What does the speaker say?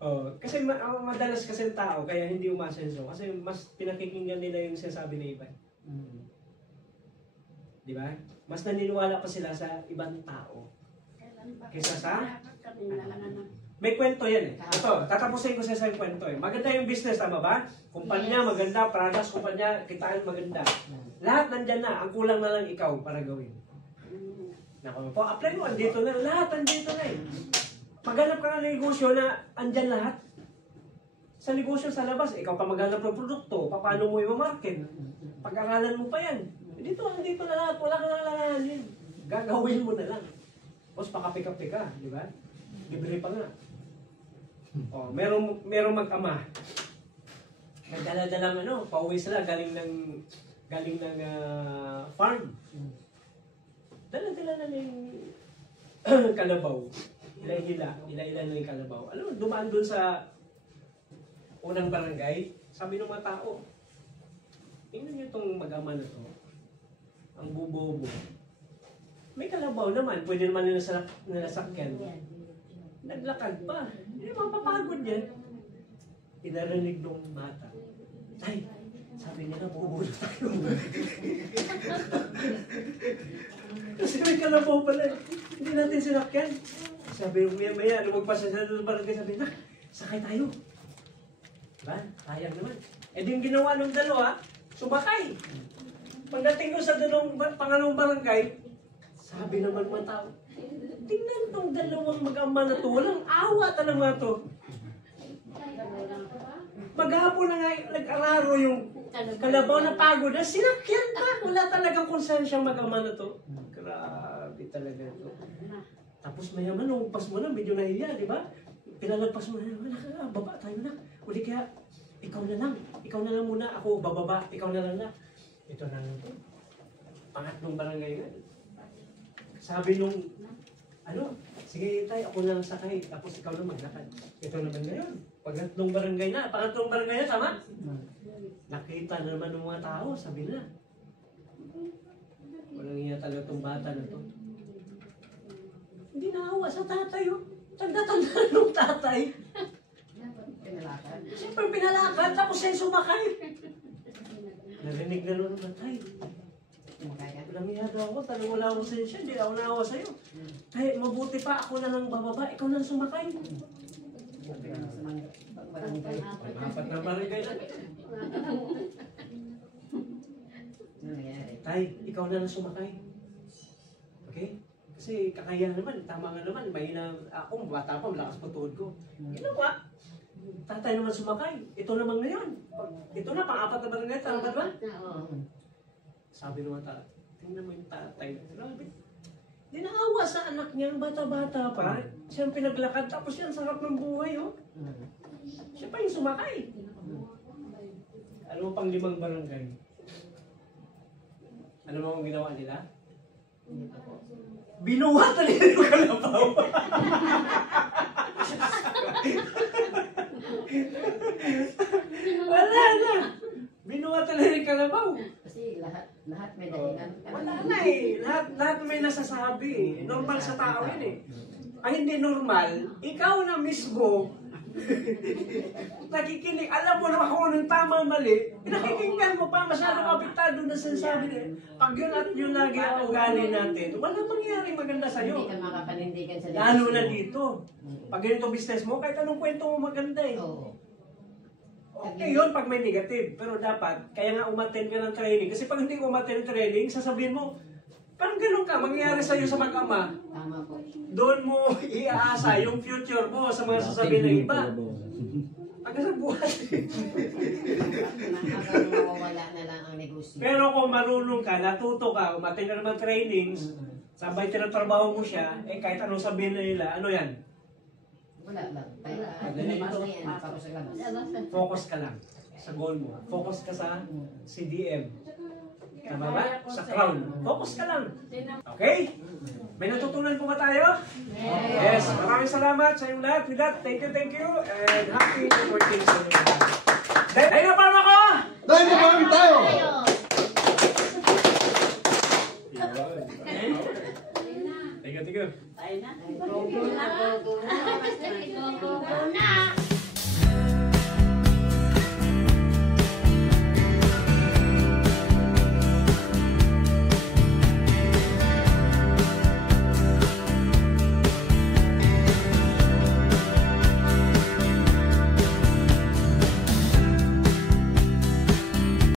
Oh, kasi madalas kasi ang tao kaya hindi umasenso kasi mas pinakikinggan nila yung sinasabi ng iba. Di ba? Mas naniniwala pa sila sa ibang tao kaysa sa may kwento yan eh. Ito, tatapusin ko sa yung kwento eh. Maganda yung business, tama ba? Kumpanya, maganda. Products, kumpanya, kitaan, maganda. Lahat nandyan na. Ang kulang na lang ikaw para gawin. Naku po, apply mo. Andito na. Lahat andito na eh. Maghanap ka ng negosyo na andyan lahat. Sa negosyo sa labas, ikaw pa maghanap ng produkto. Paano mo i-market? Pag-aralan mo pa yan. Dito na lahat. Wala ka nang lalahanin. Gagawin mo na lang. Tapos pakapi-kapi ka. Di ba? Libre pa nga. O, merong mag-ama. Nagdala-dala pauwi sila galing ng farm. Dala-dala na yung kalabaw. Ila-ila na yung kalabaw. Alam mo, dumaan dun sa unang barangay, sabi ng mga tao, tingnan nyo itong mag-ama na to. Ang bubo-bubo. May kalabaw naman, pwede naman nila sakyan. Naglakad pa. Hindi mapapagod yan. Inarinig nung mata. Ay, sabi nila, bubo na tayo. Kasi may kalabaw pala. Hindi natin sinakyan. Sabi nung maya, lumagpas na sa barangay, sabi na, sakay tayo. Diba? Sayang naman. Eh di yung ginawa ng dalawa, sumakay. Pagdating ko sa pangalawang barangay, sabi naman mga tao, tingnan tong dalawang mag-ama na to, walang awa talaga to. Maghapon na nga, nag-araro yung kalabaw na pagod na, sinakyan pa. Wala talagang konsensyang mag-ama na to. Grabe talaga to. Tapos mayaman, nung pas mo na, medyo nahiya, di ba? Pinalagpas mo na, baba tayo na. Uli kaya, ikaw na lang muna, ako bababa, ikaw na lang na. Ito na lang ito. Pangatlong barangay nga. Sabi nung, sige tayo, ako na lang sakay, tapos ikaw na maglakad. Ito naman ngayon. Pangatlong barangay na, tama? Nakita na naman ng mga tao, sabi na. Walang iya talaga itong bata na to. Hindi naawa sa tatay, oh. Tanda-tanda ng tatay. Siyempre pinalakad, tapos siya sumakay. Narinig na naman ng tatay. Walang iya daw ako, talagang wala akong sensya, hindi ako naawa sa'yo. Kaya mabuti pa, ako na lang bababa, ikaw na lang sumakay. Apat na barangay na. Tay, ikaw na lang sumakay. Okay? Kasi kakaya naman, tama nga naman, mahina ako, bata pa, malakas pa tuhod ko. Ginawa. Tatay naman sumakay. Ito naman ngayon. Ito na, pang-apat na barangay, tama ba? Sabi naman tatay, tingnan mo yung tatay. Grabe. Hindi naawa sa anak niya, bata-bata pa. Siyang pinaglakad, tapos yan, sarap ng buhay, oh. Siya pa yung sumakay. Alam mo pang 5 barangay? Alam mo kung ginawa nila? Binuhat na nila yung kalabaw. Wala na. Binuhat na nila yung kalabaw. Kasi lahat may dahilan. Wala na eh. Lahat may nasasabi. Normal sa tao yun eh. Ang hindi normal, ikaw na mismo nakikinig, alam mo naman kung anong tama mali, nakikinggan mo pa, masyadong apektado na sinasabi nila. Pag yun at yun lagi ang ugali natin, walang mangyaring maganda sa'yo. Hindi ka makapanindigan sa lalo na dito. Pag ganito business mo, kahit anong kwento mo maganda eh. Okay yun pag may negative, pero dapat, kaya nga umattend ka ng training. Kasi pag hindi ko umattend ng training, sasabihin mo, parang ganun ka, mangyayari sa'yo sa mag-ama. Tama po. Doon mo iaasa yung future mo sa mga sasabihin ng iba. Hanggang sa buhay. Hanggang mawawala na lang ang negosyo. Pero kung marunong ka, natuto ka, umattend ka naman trainings, sabay tinatrabaho mo siya, kahit anong sabihin na nila, ano yan? Wala lang. Focus ka lang sa goal mo. Focus ka sa CDM. Tama ba? Sa crown. Focus ka lang. Okay? May natutunan po ba tayo? Yes. Maraming salamat sa inyong lahat. With that, thank you. And happy working sa inyo. Dahil na paano ako? Dahil na paano tayo? Thank you. Go na.